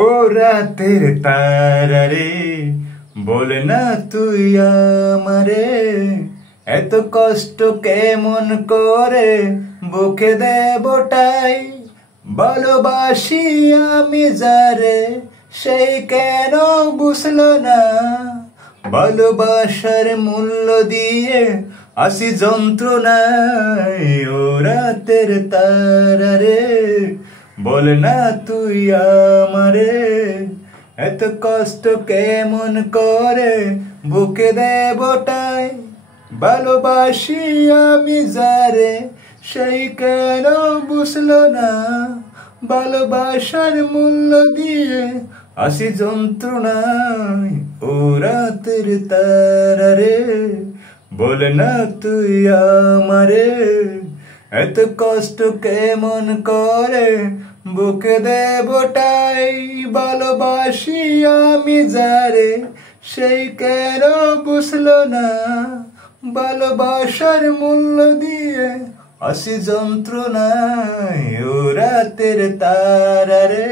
ও রাতের তারা রে, বল না তুই আমারে, এত কষ্ট কেমন করে বুকে দেবটাই। ভালোবাসি আমি যারে, সেই কেন বুঝলো না, ভালোবাসার মূল্য দিয়ে আসি যন্ত্রণায়। ও রাতের তারা রে, বল না তুই আমারে, এত কষ্ট কেমন করে বুকে দেবটাই। ভালোবাসি আমি যারে, সেই কেন বুঝলো না, ভালোবাসার মূল্য দিয়ে আসি যন্ত্রণায়। ও রাতের তারা রে, বল না তুই আমারে, এত কষ্ট কেমন করে বুকে দেবটাই। ভালোবাসি আমি যারে, সেই কেন বুঝলো না, ভালোবাসার মূল্য দিয়ে আসি যন্ত্রণায়। ও রাতের তারা রে।